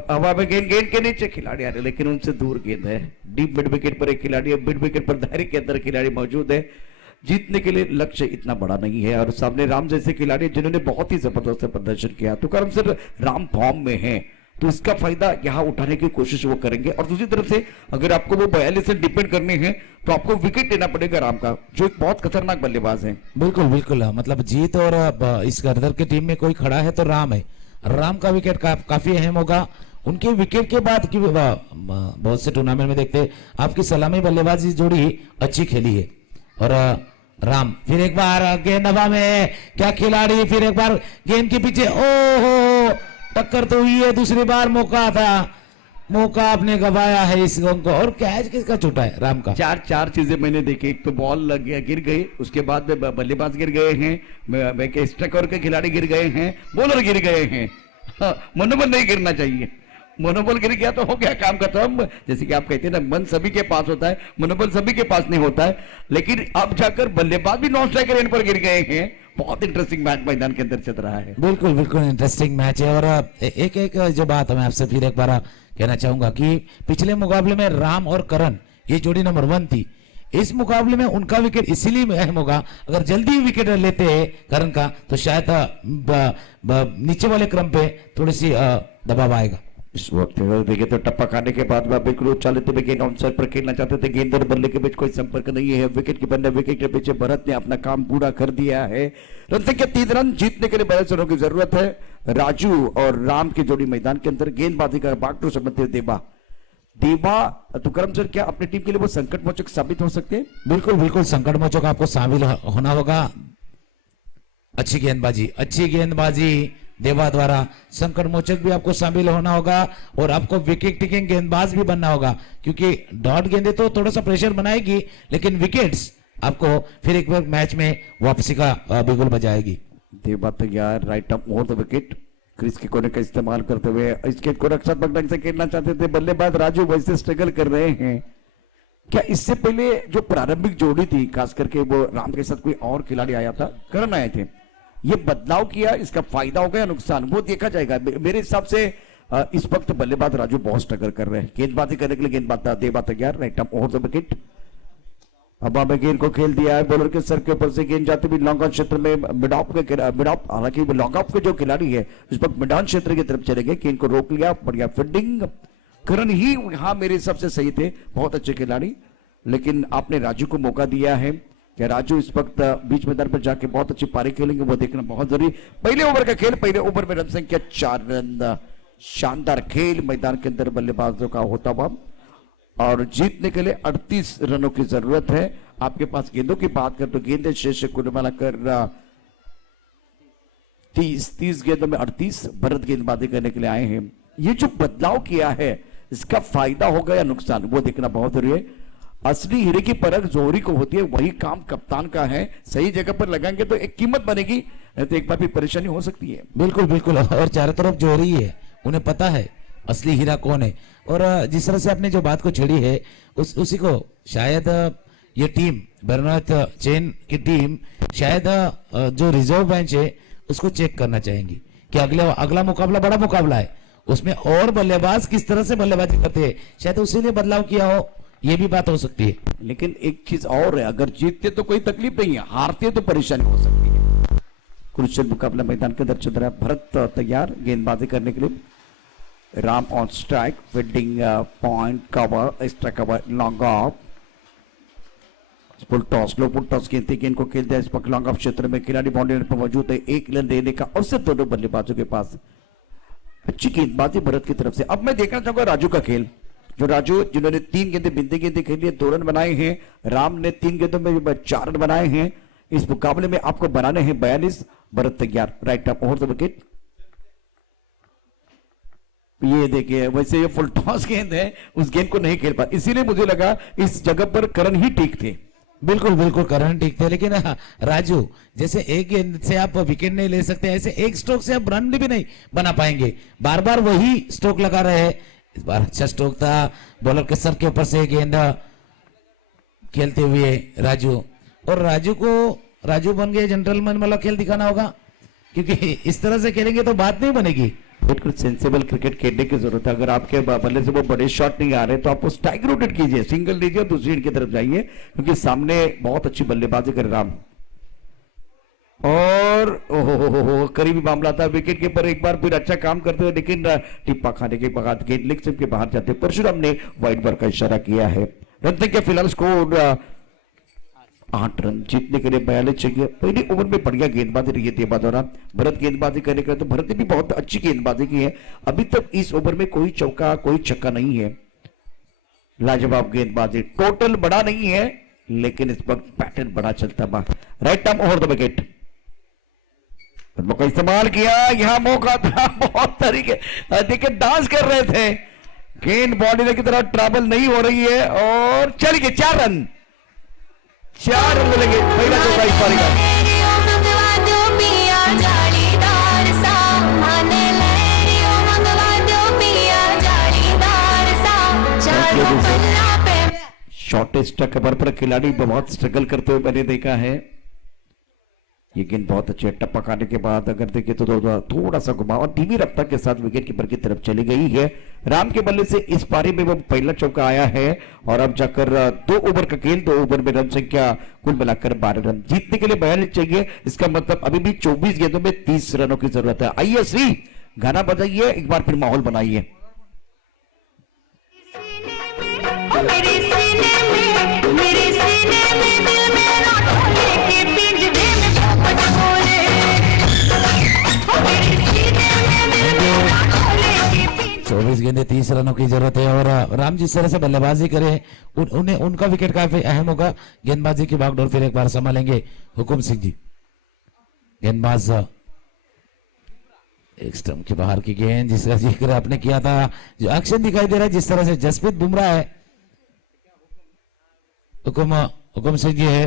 हवा में गेंद के नीचे खिलाड़ी आ रहे, लेकिन उनसे दूर गेंद है। डीप मिड विकेट पर एक खिलाड़ी है, मिड विकेट पर दायरे के अंदर खिलाड़ी मौजूद है। जीतने के लिए लक्ष्य इतना बड़ा नहीं है और सामने राम जैसे खिलाड़ी जिन्होंने बहुत ही जबरदस्त प्रदर्शन किया, तो कर्म सर राम फॉर्म में है, तो इसका फायदा यहाँ उठाने की कोशिश वो करेंगे। और दूसरी तरफ से अगर आपको वो 42 से डिपेंड करने हैं तो आपको विकेट लेना पड़ेगा राम का, जो एक बहुत खतरनाक बल्लेबाज है। बिल्कुल बिल्कुल, मतलब जीत और इस करदर की टीम में कोई खड़ा है तो राम है। राम का विकेट काफी अहम होगा। उनके विकेट के बाद की बहुत से टूर्नामेंट में देखते हैं आपकी सलामी बल्लेबाजी जोड़ी अच्छी खेली है। और राम फिर एक बार गेंद हवा में, क्या खिलाड़ी, फिर एक बार गेंद के पीछे, ओहो टक्कर तो हुई है, दूसरी बार मौका था, मौका आपने गवाया है इस गेंद को। और कैच किसका छूटा है राम का? चार चीजें मैंने देखी। एक तो बॉल लग गया, गिर गई, उसके बाद में बल्लेबाज गिर गए हैं, स्ट्राइकर के खिलाड़ी गिर गए हैं, बॉलर गिर गए हैं। मनोबल नहीं गिरना चाहिए, मनोबल गिर गया तो हो गया काम खत्म। जैसे कि आप कहते हैं ना, मन सभी के पास होता है, मनोबल सभी के पास नहीं होता है, लेकिन अब जाकर बल्लेबाज भी नॉन स्ट्राइकर एंड पर गिर गए हैं। बहुत इंटरेस्टिंग मैच मैदान के अंदर चल रहा है। बिल्कुल बिल्कुल इंटरेस्टिंग मैच है। और एक जो बात मैं आपसे फिर एक बार कहना चाहूंगा कि पिछले मुकाबले में राम और करण ये जोड़ी नंबर 1 थी। इस मुकाबले में उनका विकेट इसीलिए अहम होगा, अगर जल्दी विकेट लेते हैं करण का तो शायद नीचे वाले क्रम पे थोड़ी सी दबाव आएगा। इस वक्त देखिए तो टप्पा खाने के बाद वह बिल्कुल उछाले थे, गेंद ऑनसाइड पर खेलना चाहते थे, गेंद और बल्ले के बीच कोई संपर्क नहीं है। विकेट कीपर ने विकेट के पीछे भरत ने अपना काम पूरा कर दिया है। रन संख्या 3 रन, जीतने के लिए 42 रनों की जरूरत है। राजू और राम की जोड़ी मैदान के अंदर, गेंदबाजी का बागडोर समझते देवा तो करम सर क्या अपनी टीम के लिए वो संकट मोचक साबित हो सकते हैं? बिल्कुल बिल्कुल संकट मोचक आपको शामिल होना होगा। अच्छी गेंदबाजी देवा द्वारा संकट मोचक भी आपको शामिल होना होगा और आपको विकेट टेकिंग गेंदबाज भी बनना होगा, क्योंकि डॉट गेंदे तो थोड़ा सा प्रेशर बनाएगी, लेकिन विकेट्स आपको फिर एक बार मैच में वापसी का बिगुल बजाएगी। देवा तैयार, right up over the wicket, crease के कोने का इस्तेमाल करते हुए इस गेंद को रक्षात्मक ढंग से खेलना चाहते थे बल्लेबाज राजू, वैसे स्ट्रगल कर रहे हैं। क्या इससे पहले जो प्रारंभिक जोड़ी थी, खास करके वो राम के साथ कोई और खिलाड़ी आया था, करण आए थे, ये बदलाव किया, इसका फायदा हो गया नुकसान वो देखा जाएगा। मेरे हिसाब से इस वक्त बल्लेबाज राजू बहुत स्ट्रगल कर रहे हैं। गेंदबाजी करने के लिए गेंदबाज देवा तैयार, right up over the wicket, अब हमें गेंद को खेल दिया है, बॉलर के सर के ऊपर से गेंद जाते हुए लॉन्ग ऑन क्षेत्र में मिड ऑफ हालांकि लॉन्ग ऑफ के जो खिलाड़ी है उस वक्त मिड ऑन क्षेत्र की तरफ चले गए, गेंद को रोक लिया, बढ़िया फील्डिंग। करण ही यहाँ मेरे हिसाब से सही थे, बहुत अच्छे खिलाड़ी, लेकिन आपने राजू को मौका दिया है कि राजू इस वक्त बीच मैदान पर जाके बहुत अच्छी पारी खेलेंगे, वो देखना बहुत जरूरी। पहले ओवर का खेल, पहले ओवर में रन संख्या 4 रन, शानदार खेल मैदान के अंदर बल्लेबाजों का होता हुआ, और जीतने के लिए 38 रनों की जरूरत है। आपके पास गेंदों की बात कर तो गेंदे शेष कुल मिलाकर 30 गेंदों में 38 भरत गेंदबाजी करने के लिए आए हैं। ये जो बदलाव किया है इसका फायदा होगा या नुकसान, वो देखना बहुत जरूरी है। असली हीरे की परख जोहरी को होती है, वही काम कप्तान का है। सही जगह पर लगाएंगे तो एक कीमत बनेगी, तो एक बार भी परेशानी हो सकती है। बिल्कुल बिल्कुल, और चारों तरफ जोहरी है, उन्हें पता है असली हीरा कौन है। और जिस तरह से आपने जो बात को छेड़ी है उसी को शायद ये टीम बर्नाथ चेन की टीम शायद जो रिजर्व बेंच है उसको चेक करना चाहेंगी कि अगला मुकाबला बड़ा मुकाबला है, उसमें और बल्लेबाज किस तरह से बल्लेबाजी करते हैं, शायद उसीलिए बदलाव किया हो, ये भी बात हो सकती है। लेकिन एक चीज और है, अगर जीतते तो कोई तकलीफ नहीं है, हारते तो परेशानी हो सकती है। क्रुशियल मुकाबला मैदान के अंदर चल रहा है, भरत तैयार गेंदबाजी करने के लिए, Ram on strike, fielding point cover, extra cover, long off, full toss, low full toss गेंद को खेलते हैं इस वक्त लॉन्ग ऑफ क्षेत्र में, खिलाड़ी बाउंड्री पर मौजूद है, 1 रन देने का अवसर दोनों बल्लेबाजों के पास। अच्छी गेंदबाजी भरत की तरफ से। अब मैं देखना चाहूंगा राजू का खेल, जो राजू जिन्होंने 3 गेंदें बिंदे गेंदें खेली है, 2 रन बनाए हैं, राम ने 3 गेंदों में 4 रन बनाए हैं। इस मुकाबले में आपको बनाने हैं 42, भरत तैयार, right up over the wicket. ये देखिए, वैसे ये फुल टॉस गेंद है, उस गेंद को नहीं खेल पा, इसीलिए मुझे लगा इस जगह पर करण ही ठीक थे। बिल्कुल बिल्कुल करण ठीक थे, लेकिन राजू जैसे एक गेंद से आप विकेट नहीं ले सकते, ऐसे एक स्ट्रोक से आप रन भी नहीं बना पाएंगे। बार बार वही स्ट्रोक लगा रहे हैं, इस बार अच्छा स्ट्रोक था, बॉलर के सर के ऊपर से गेंद खेलते हुए राजू, और राजू बन गए जेंटलमैन वाला खेल दिखाना होगा, क्योंकि इस तरह से खेलेंगे तो बात नहीं बनेगी। बिल्कुल सेंसेबल क्रिकेट खेलने की जरूरत है। अगर आपके बल्ले से वो बड़े शॉट नहीं आ रहे तो आप वो स्ट्राइक रोटेट कीजिए, सिंगल लीजिए और दूसरी एंड की तरफ जाइए, क्योंकि सामने बहुत अच्छी बल्लेबाजी कर राम, और ओहो करीबी मामला था, विकेट कीपर एक बार फिर अच्छा काम करते हुए, लेकिन टिप्पा खाने के बाद गेंद लेग स्टंप के बाहर जाते। परशुराम ने वाइड बॉल का इशारा किया है। रन संख्या फिलहाल स्कोर 8 रन, जीतने के लिए 42 चाहिए। पहले ओवर में बढ़िया गेंदबाजी रही है देबा द्वारा, भरत गेंदबाजी करने के लिए तो भरत ने भी बहुत अच्छी गेंदबाजी की है। अभी तक इस ओवर में कोई चौका कोई छक्का नहीं है, लाजवाब गेंदबाजी, टोटल बड़ा नहीं है लेकिन इस वक्त पैटर्न बड़ा चलता है। Right arm over the wicket, मौका इस्तेमाल किया, यहां मौका था, बहुत तरीके देखिए डांस कर रहे थे, गेंद बॉडी की तरह ट्रैवल नहीं हो रही है, और चलिए 4 रन मिलेंगे, पहला चौका इस पारी का। शॉर्टेस्ट कवर पर खिलाड़ी बहुत स्ट्रगल करते हुए मैंने देखा है। ये गेंद बहुत अच्छे टप्पा खाने के बाद अगर देखें तो थोड़ा सा घुमाव और धीमी रफ्तार के साथ विकेट कीपर की तरफ चली गई है। राम के बल्ले से इस पारी में वो पहला चौका आया है, और अब जाकर 2 ओवर का खेल, 2 ओवर में रन संख्या कुल मिलाकर 12 रन, जीतने के लिए 42 चाहिए। इसका मतलब अभी भी 24 गेंदों में 30 रनों की जरूरत है। आइए श्री गाना बजाइए, एक बार फिर माहौल बनाइए। मेरे सीने में दिल मेरा ढोले के पिंजरे में पोपट बोले, मेरे सीने में दिल मेरा ढोले के पिंजरे। 24 गेंदे 30 रनों की जरूरत है, और राम जिस तरह से बल्लेबाजी करे उन्हें उनका विकेट काफी अहम होगा। गेंदबाजी की भागदौड़ फिर एक बार संभालेंगे हुकुम सिंह जी। गेंदबाज एक स्टंप के बाहर की गेंद, जिसका जिक्र आपने किया था, जो एक्शन दिखाई दे रहा है जिस तरह से जसप्रीत बुमराह है, हुकुम सिंह जी है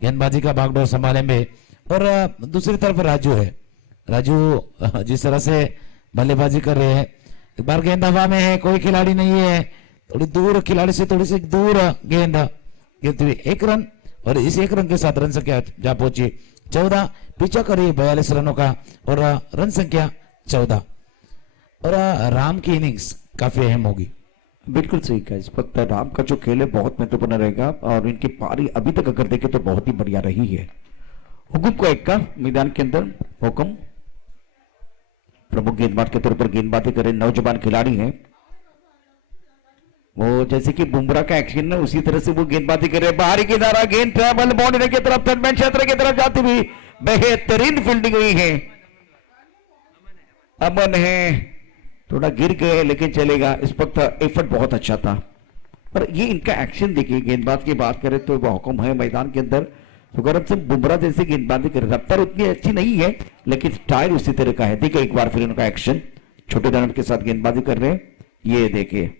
गेंदबाजी का भागदौड़ संभालेंगे, और दूसरी तरफ राजू है। राजू जिस तरह से बल्लेबाजी कर रहे हैं, एक बार गेंद हवा में है, कोई खिलाड़ी नहीं है, थोड़ी दूर खिलाड़ी से थोड़ी सी दूर गेंद गिरती हुई 1 रन, और इस 1 रन के साथ रन संख्या जा पहुंची 14, पीछा करिए 42 रनों का, और रन संख्या 14, और राम की इनिंग्स काफी अहम होगी। बिल्कुल सही कहा। इस वक्त राम का जो खेल है बहुत महत्वपूर्ण रहेगा और इनकी पारी अभी तक अगर देखें तो बहुत ही बढ़िया रही है। हुकुम को एक का मैदान के अंदर हुकुम प्रमुख गेंदबाज के तौर पर गेंदबाजी करे नौजवान खिलाड़ी हैं वो, जैसे कि बुमराह का एक्शन है उसी तरह से वो गेंदबाजी करे। बाहरी किनारा गेंद ट्रैवल बाउंड्री की तरफ थर्ड क्षेत्र की तरफ जाती हुई बेहतरीन फील्डिंग हुई है। अमन है थोड़ा गिर गए लेकिन चलेगा। इस वक्त एफर्ट बहुत अच्छा था पर ये इनका एक्शन देखिए। गेंदबाज की बात करें तो वो हुक्म है मैदान के अंदर तो गौरव सिंह बुमराह जैसे गेंदबाजी कर रफ्तार उतनी अच्छी नहीं है लेकिन स्टाइल उसी तरह का है। देखिए एक बार फिर उनका एक्शन छोटे रन के साथ गेंदबाजी कर रहे हैं। ये देखिए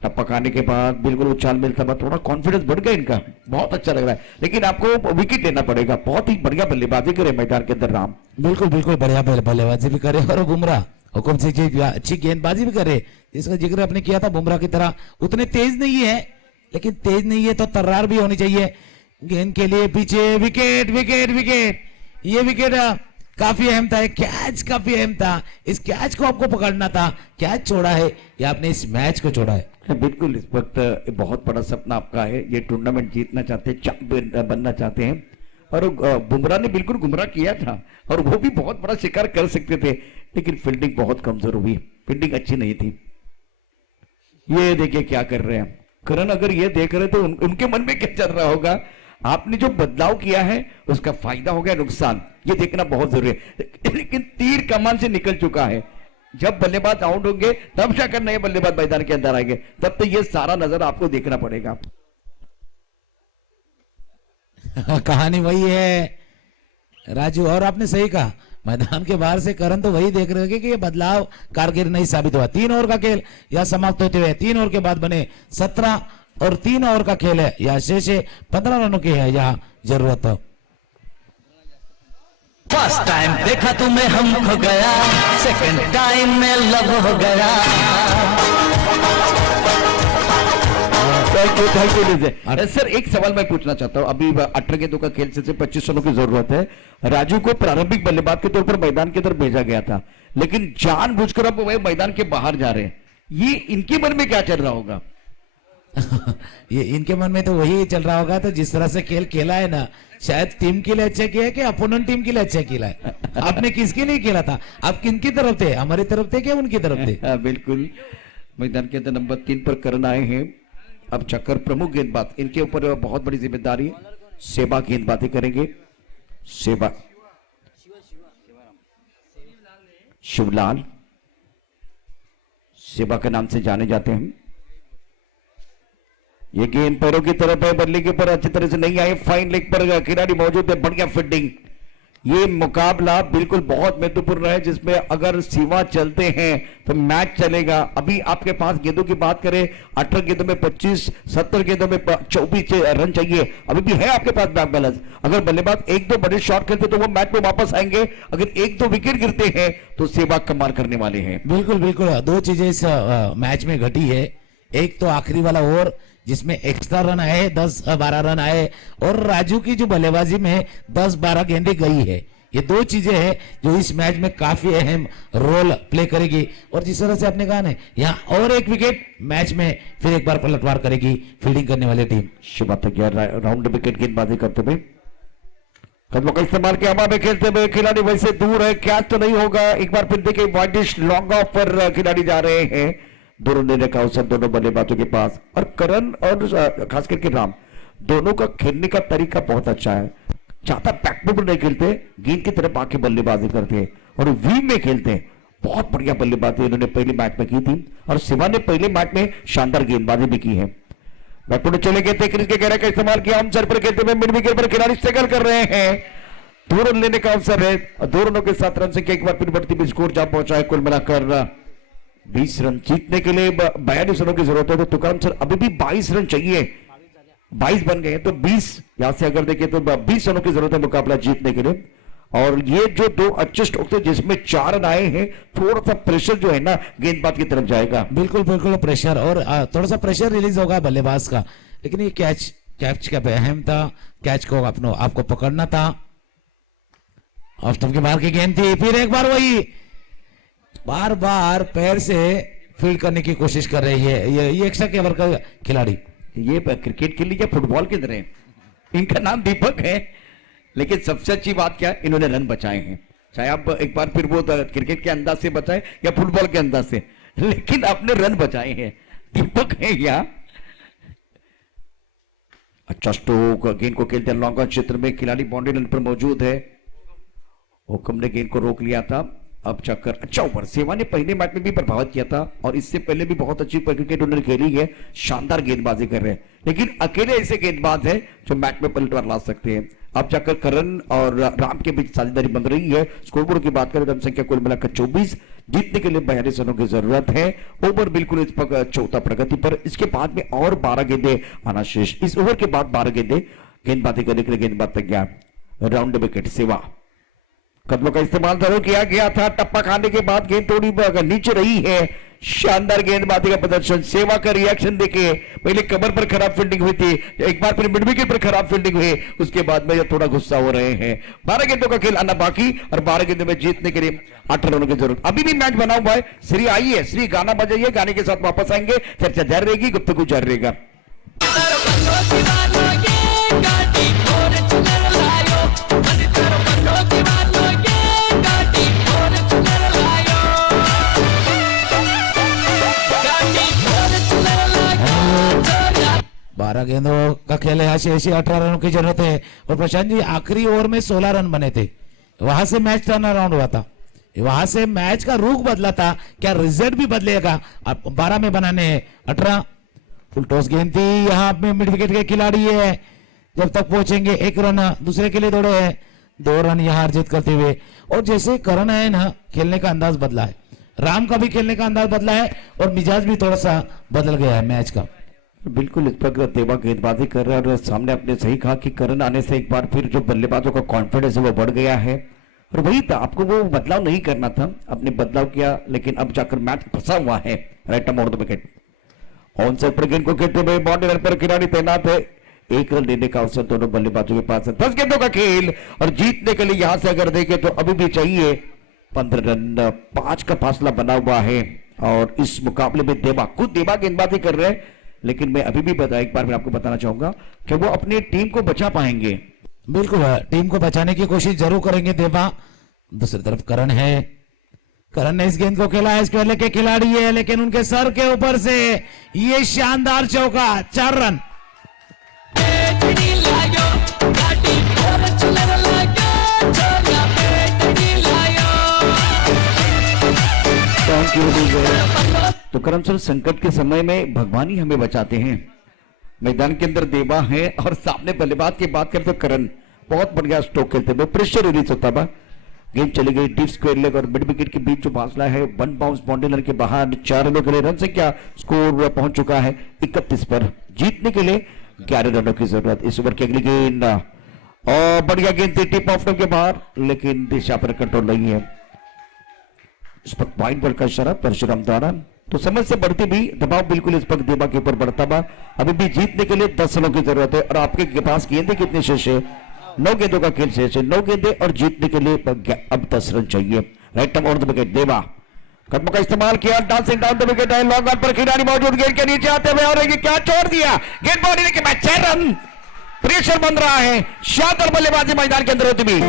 टप्पक आने के बाद बिल्कुल उछाल मिलता है, थोड़ा कॉन्फिडेंस बढ़ गया इनका, बहुत अच्छा लग रहा है। लेकिन आपको विकेट लेना पड़ेगा। बहुत ही बढ़िया बल्लेबाजी करे मैदान के अंदर राम। बिल्कुल बिल्कुल बढ़िया बल्लेबाजी भी करे और बुमराह हुकुम सिंह जी अच्छी गेंदबाजी भी करे। जिसका जिक्र आपने किया था बुमराह की तरह उतने तेज नहीं है लेकिन तेज नहीं है तो तर्रार भी होनी चाहिए गेंद के लिए। पीछे विकेट विकेट विकेट, ये विकेट काफी अहम था, कैच काफी अहम था। इस कैच को आपको पकड़ना था, कैच छोड़ा है या आपने इस मैच को छोड़ा है। बिल्कुल इस वक्त बहुत बड़ा सपना आपका है, ये टूर्नामेंट जीतना चाहते हैं, चैंपियन बनना चाहते हैं और बुमराह ने बिल्कुल गुमराह किया था और वो भी बहुत बड़ा शिकार कर सकते थे लेकिन फील्डिंग बहुत कमजोर हुई, फील्डिंग अच्छी नहीं थी। ये देखिए क्या कर रहे हैं करण, अगर ये देख रहे तो उनके मन में क्या चल रहा होगा। आपने जो बदलाव किया है उसका फायदा हो गया नुकसान, ये देखना बहुत जरूरी है। लेकिन तीर कमान से निकल चुका है। जब बल्लेबाज आउट होंगे तब जाकर नए बल्लेबाज मैदान के अंदर आएंगे, तब तो ये सारा नजर आपको देखना पड़ेगा। कहानी वही है राजू, और आपने सही कहा मैदान के बाहर से करण तो वही देख रहे हैं कि ये बदलाव कारगर नहीं साबित हुआ। 3 ओवर का खेल या समाप्त होते हुए 3 ओवर के बाद बने 17 और 3 ओवर का खेल है या शेष 15 रनों की है यहाँ जरूरत। फर्स्ट टाइम देखा तुम्हें हम खो गया, सेकंड टाइम में लव हो गया। Thank you sir. एक सवाल मैं पूछना चाहता हूं, अभी 18 गेंदों का खेल से 25 रनों की जरूरत है। राजू को प्रारंभिक बल्लेबाज के तौर पर मैदान की तरफ भेजा गया था लेकिन जानबूझकर अब वह मैदान के बाहर जा रहे हैं, ये इनके मन में क्या चल रहा होगा? ये इनके मन में तो वही चल रहा होगा। तो जिस तरह से खेल खेला है ना, शायद टीम के लिए अच्छा किया है कि अपोनेंट टीम के लिए अच्छा खेला है। आपने किसके लिए खेला था? आप किनकी तरफ थे? हमारी तरफ थे क्या उनकी तरफ थे? बिल्कुल मैदान के अंदर नंबर 3 पर करण आए हैं। अब चक्कर प्रमुख गेंदबाज, इनके ऊपर बहुत बड़ी जिम्मेदारी। सेवा गेंदबाजी करेंगे। सेवा शिवलाल सेवा के नाम से जाने जाते हैं। ये गेंद पैरों की तरफ है, बल्ले के ऊपर अच्छी तरह से नहीं आए, फाइन लेग पर खिलाड़ी मौजूद है, बढ़िया फील्डिंग। ये मुकाबला बिल्कुल बहुत महत्वपूर्ण है जिसमें अगर सीमा चलते हैं तो मैच चलेगा। अभी आपके पास गेंदों की बात करें, 18 गेंदों में 25, 70 गेंदों में 24 रन चाहिए, अभी भी है आपके पास बैक बैलेंस। अगर बल्लेबाज 1-2 बड़े शॉट खेलते तो वो मैच में वापस आएंगे, अगर 1-2 विकेट गिरते हैं तो सेवा कमाल करने वाले हैं। बिल्कुल बिल्कुल, 2 चीजें इस मैच में घटी है। एक तो आखिरी वाला ओवर जिसमें एक्स्ट्रा रन आए, 10-12 रन आए, और राजू की जो बल्लेबाजी में 10-12 गेंदें गई है। ये 2 चीजें हैं जो इस मैच में काफी अहम रोल प्ले करेगी। और जिस तरह से आपने कहा ना, यहाँ और एक विकेट मैच में फिर एक बार पलटवार करेगी फील्डिंग करने वाली टीम। शुभ राउंड विकेट गेंदबाजी करते हुए कदमों का इस्तेमाल किया, हवा में खेलते हुए खिलाड़ी वैसे दूर है, कैच तो नहीं होगा। एक बार फिर देखिए वाइडिश लॉन्ग ऑफ पर खिलाड़ी जा रहे हैं। दोनों लेने का अवसर दोनों बल्लेबाजों के पास, और करण और खास करके राम दोनों का खेलने का तरीका बहुत अच्छा है। ज्यादा बैकफुट नहीं खेलते, गेंद की तरफ आके बल्लेबाजी करते हैं और वी में खेलते हैं। बहुत बढ़िया बल्लेबाजी इन्होंने पहले मैच में की थी और शिवा ने पहले मैच में शानदार गेंदबाजी भी की है। बैकफुट चले गए थे, क्रीज के घेरे का इस्तेमाल किया, हम सर पर खेलते हुए मिड विकेट पर खिलाड़ी स्ट्रगल कर रहे हैं। 2 रन लेने का अवसर है, 2 रनों के 7 रन से एक बार फिर बढ़ती हुई स्कोर जहां पहुंचा है कुल मिलाकर 20 रन। जीतने के लिए 42 रनों की जरूरत है, तो तुकाराम सर अभी भी 22 रन चाहिए। 22 बन गए तो 20 यहां से अगर देखें तो 20 रनों की जरूरत है मुकाबला जीतने के लिए। और ये जो 2 अच्छे स्ट्रोक्स थे जिसमें 4 रन आए हैं, थोड़ा सा प्रेशर जो है ना गेंदबाज की तरफ जाएगा। बिल्कुल बिल्कुल प्रेशर, और थोड़ा सा प्रेशर रिलीज होगा बल्लेबाज का। लेकिन ये कैच का अहम था, कैच को आपको पकड़ना था। ऑफ स्टंप के बाहर की गेंद थी, फिर एक बार वही बार बार पैर से फील्ड करने की कोशिश कर रही है ये एक्स्ट्रा केवर का खिलाड़ी। ये क्रिकेट के लिए या फुटबॉल के तरह, इनका नाम दीपक है, लेकिन सबसे अच्छी बात क्या है, इन्होंने रन बचाए हैं। चाहे आप एक बार फिर वो क्रिकेट के अंदाज से बचाए या फुटबॉल के अंदाज से, लेकिन आपने रन बचाए हैं, दीपक है यहाँ। अच्छा स्ट्रोक, गेंद को खेलते हैं लॉन्ग ऑन क्षेत्र में, खिलाड़ी बाउंड्री लाइन पर मौजूद है। हुक्म ने गेंद को रोक लिया था। अब चक्कर अच्छा ओवर, सेवा ने पहले मैच में भी प्रभावित किया था और इससे पहले भी बहुत अच्छी क्रिकेट उन्होंने खेली है, शानदार गेंदबाजी कर रहे हैं, लेकिन अकेले ऐसे गेंदबाज हैं जो मैच में पलटवार ला सकते हैं। अब जाकर करण और राम के बीच साझेदारी बन रही है। स्कोरबोर्ड की बात करें तो संख्या कुल मिलाकर 24, जीतने के लिए 42 रनों की जरूरत है। ओवर बिल्कुल इस पर चौथा प्रगति पर, इसके बाद में और 12 गेंदे आना शेष। इस ओवर के बाद 12 गेंदे गेंदबाजी करने के लिए गेंदबाज तैयार। राउंड विकेट सेवा, कदमों का इस्तेमाल जरूर किया गया था, टप्पा खाने के बाद गेंद थोड़ी नीचे रही है। शानदार गेंदबाजी का प्रदर्शन, सेवा का रिएक्शन देखिए, पहले कमर पर खराब फील्डिंग हुई थी, एक बार फिर मिड विकेट पर खराब फील्डिंग हुई, उसके बाद में थोड़ा गुस्सा हो रहे हैं। 12 गेंदों का खेल आना बाकी और 12 गेंदों में जीतने के लिए 18 रनों की जरूरत। अभी भी मैच बना हुआ है। श्री आइए, श्री गाना बजाइए, गाने के साथ वापस आएंगे, चर्चा जारी रहेगी, गुफ्तगू जारी रहेगा। बारह गेंदों का खेल है, ऐसी 18 रनों की जरूरत है। और प्रशांत जी आखिरी ओवर में 16 रन बने थे, वहां से मैच टर्न अराउंड हुआ था, वहां से मैच का रुख बदला था। क्या रिजल्ट भी बदलेगा? अब 12 में बनाने हैं 18। फुल टॉस गेंद थी, यहाँ पे मिड विकेट के खिलाड़ी है, जब तक पहुंचेंगे 1 रन दूसरे के लिए दौड़े हैं, 2 रन यहाँ अर्जित करते हुए। और जैसे करण है ना, खेलने का अंदाज बदला है, राम का भी खेलने का अंदाज बदला है और मिजाज भी थोड़ा सा बदल गया है मैच का। बिल्कुल इस पर देवा गेंदबाजी कर रहा है और सामने आपने सही कहा कि करण आने से एक बार फिर जो बल्लेबाजों का कॉन्फिडेंस है वो बढ़ गया है। और वही था, आपको वो बदलाव नहीं करना था, आपने बदलाव किया, लेकिन अब जाकर मैच फंसा हुआ है। Right on the wicket, on side पर गेंद को खेलते हुए बाउंड्री लाइन पर खिलाड़ी तैनात है। 1 रन लेने का अवसर दोनों बल्लेबाजों के पास है। 10 गेंदों का खेल और जीतने के लिए यहां से अगर देखें तो अभी भी चाहिए 15 रन, 5 का फासला बना हुआ है। और इस मुकाबले में देवा, खुद देवा गेंदबाजी कर रहे हैं, लेकिन मैं अभी भी एक बार मैं आपको बताना चाहूंगा कि वो अपनी टीम को बचा पाएंगे। बिल्कुल टीम को बचाने की कोशिश जरूर करेंगे देवा। दूसरी तरफ करण है, करण ने इस गेंद को खेला है, इस पहले के खिलाड़ी है, लेकिन उनके सर के ऊपर से ये शानदार चौका, 4 रन। तो करम सर, संकट के समय में भगवान ही हमें बचाते हैं। मैदान के अंदर देवा है और सामने बल्लेबाज की बात करें तो करण बहुत बढ़िया स्ट्रोक खेलते हुए, प्रेशर रिलीज होता था, गेंद चली गई डीप स्क्वायर लेग और मिड विकेट के बीच जो फासला है 1 बाउंस बाउंड्री लाइन के बाहर। 4 रनों के लिए रन संख्या स्कोर पहुंच चुका है 31 पर, जीतने के लिए 11 रनों की जरूरत। इस ओवर की अगली गेंद और बढ़िया गेंद थी, टिप ऑफ के बाहर, लेकिन दिशा पर कंट्रोल नहीं है। इस पर वाइड बॉल का इशारा परशुराम द्वारा, तो समय से बढ़ती भी दबाव बिल्कुल इस पर देवा के ऊपर बढ़ता हुआ। अभी भी जीतने के लिए 10 रनों की जरूरत है और आपके पास गेंदे कितने शेष है? 9 गेंदों का खेल शेष है, 9 गेंदे और जीतने के लिए अब 10 रन चाहिए। राइट ऑन द विकेट देवा, कदमों का इस्तेमाल किया, डांसिंग डाउन द विकेट है, लॉन्ग ऑन पर खिलाड़ी मौजूद, गेंद के नीचे आते हुए और ये क्या छोड़ दिया, गेंद बाउंड्री के बाद 6 रन। प्रेशर बन रहा है, शानदार बल्लेबाजी मैदान के अंदर होती भी।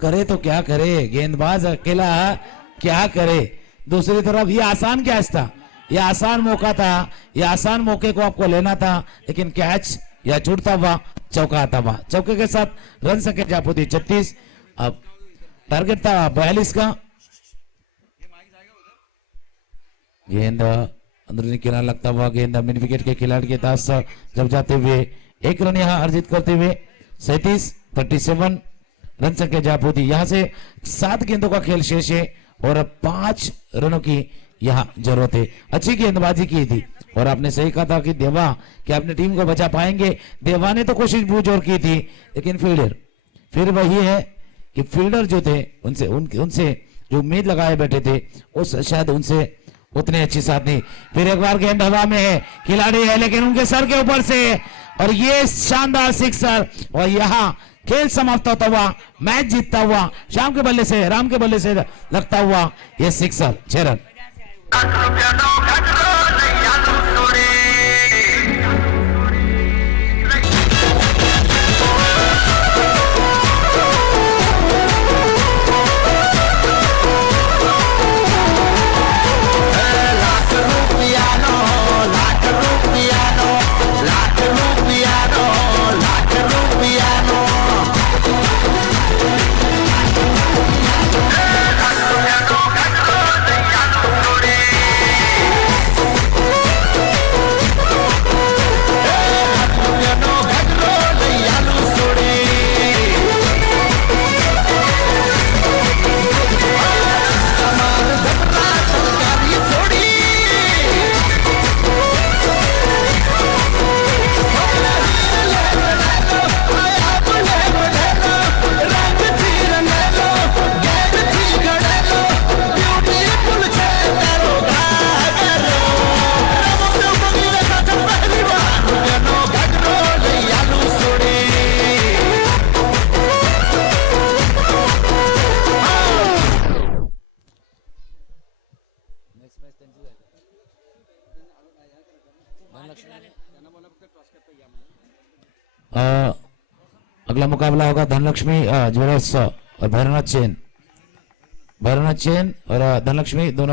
करे तो क्या करे, गेंदबाज अकेला क्या करे। दूसरी तरफ ये आसान कैच था, ये आसान मौका था, ये आसान मौके को आपको लेना था, लेकिन कैच या छूटता हुआ चौका आता हुआ। चौके के साथ रन संख्या जापूती 36, अब टारगेट था 42 का। गेंद अंदरूनी किनारा लगता हुआ, गेंद मिड विकेट के खिलाड़ी के पास जब जाते हुए 1 रन यहां अर्जित करते हुए 37 रन संख्या जापूती। यहां से 7 गेंदों का खेल शेष है और 5 रनों की यहां जरूरत है। अच्छी गेंदबाजी की थी और आपने सही कहा था कि देवा क्या अपनी टीम को बचा पाएंगे। देवा ने तो कोशिश बहुत जोर की थी, लेकिन फील्डर फिर वही है कि फील्डर जो थे उनसे जो उम्मीद लगाए बैठे थे, उस शायद उनसे उतनी अच्छी साथ नहीं। फिर एक बार गेंद हवा में है, खिलाड़ी है लेकिन उनके सर के ऊपर से, और ये शानदार सिक्सर, और यहाँ खेल समाप्त होता हुआ, मैच जीतता हुआ श्याम के बल्ले से, राम के बल्ले से लगता हुआ ये सिक्सर, 6 रन। अगला मुकाबला होगा धनलक्ष्मी ज्वेलर्स और भैरवनाथ चेन और धनलक्ष्मी दोनों